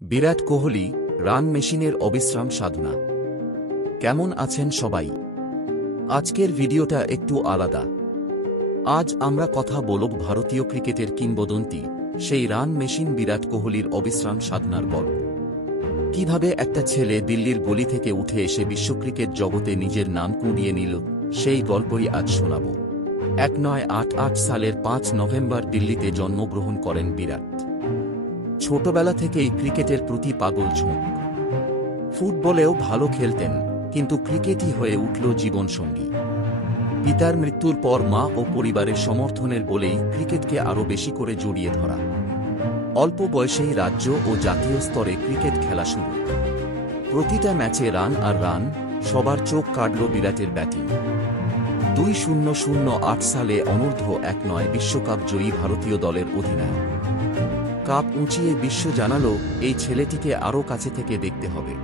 Virat Kohli, run মেশিনের অবিশ্রাম সাধনা। কেমন আছেন সবাই? আজকের ভিডিওটা একটু আলাদা। আজ আমরা কথা বলব ভারতীয় ক্রিকেটের কিংবদন্তি, সেই রান মেশিন বিরাট কোহলির অবিশ্রাম সাধনার গল্প। কিভাবে একটা ছেলে দিল্লির গলি থেকে উঠে এসে বিশ্ব ক্রিকেট জগতে নিজের নাম কুড়িয়ে নিল, সেই গল্পই আজ শোনাব। 1988 সালের 5 নভেম্বর দিল্লিতে জন্মগ্রহণ করেন বিরাট। ছোটবেলা থেকেই ক্রিকেটের প্রতি পাগল ঝোঁক। ফুটবলেও ভালো খেলতেন, কিন্তু ক্রিকেটই হয়ে উঠল জীবনসঙ্গী। পিতার মৃত্যুর পর মা ও পরিবারের সমর্থনের বলেই ক্রিকেটকে আরও বেশি করে জড়িয়ে ধরা। অল্প বয়সেই রাজ্য ও জাতীয় স্তরে ক্রিকেট খেলা শুরু। প্রতিটা ম্যাচে রান আর রান, সবার চোখ কাড়ল বিরাটের ব্যাটিং। 2008 সালে অনূর্ধ্ব-19 বিশ্বকাপ জয়ী ভারতীয় দলের অধিনায়ক। কাপ উঁচিয়ে বিশ্ব জানাল, এই ছেলেটিকে আরও কাছে থেকে দেখতে হবে।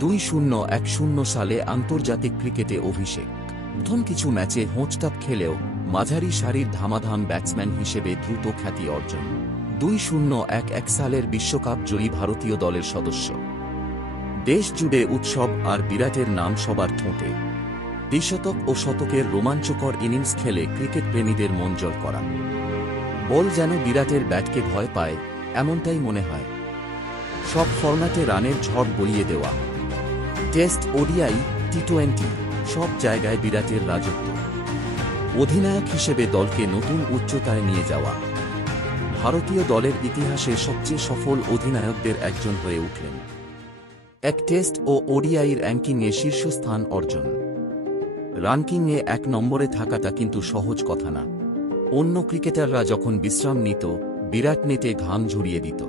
2010 সালে আন্তর্জাতিক ক্রিকেটে অভিষেক। প্রথম কিছু ম্যাচে হোঁচটাপ খেলেও মাঝারি সারির ধামাধাম ব্যাটসম্যান হিসেবে দ্রুত খ্যাতি অর্জন। 2011 সালের বিশ্বকাপ জয়ী ভারতীয় দলের সদস্য। দেশ জুড়ে উৎসব আর বিরাটের নাম সবার ঠোঁটে। দ্বিশতক ও শতকের রোমাঞ্চকর ইনিংস খেলে ক্রিকেট প্রেমীদের মন জয় করা। বল যেন বিরাটের ব্যাটকে ভয় পায়, এমনটাই মনে হয়। সব ফরম্যাটে রানের ঝড় বইয়ে দেওয়া। টেস্ট, ওডিআই, টি20, সব জায়গায় বিরাটের রাজত্ব। অধিনায়ক হিসেবে দলকে নতুন উচ্চতায় নিয়ে যাওয়া। ভারতীয় দলের ইতিহাসে সবচেয়ে সফল অধিনায়কদের একজন হয়ে উঠলেন। এক টেস্ট ও ওডিআইয়ের র্যাঙ্কিংয়ে শীর্ষস্থান অর্জন। র্যাঙ্কিংয়ে 1 নম্বরে থাকাটা কিন্তু সহজ কথা না। অন্য ক্রিকেটাররা যখন বিশ্রাম নিত, বিরাট নেটে ঘাম ঝরিয়ে দিত।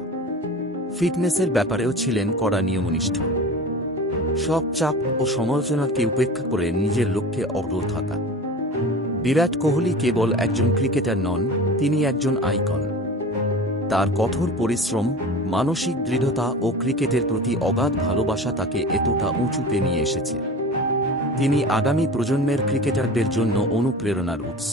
ফিটনেসের ব্যাপারেও ছিলেন কড়া নিয়মনিষ্ঠ। সব চাপ ও সমালোচনাকে উপেক্ষা করে নিজের লক্ষ্যে অটল থাকা। বিরাট কোহলি কেবল একজন ক্রিকেটার নন, তিনি একজন আইকন। তার কঠোর পরিশ্রম, মানসিক দৃঢ়তা ও ক্রিকেটের প্রতি অগাধ ভালোবাসা তাকে এতটা উঁচুতে নিয়ে এসেছে। তিনি আগামী প্রজন্মের ক্রিকেটারদের জন্য অনুপ্রেরণার উৎস।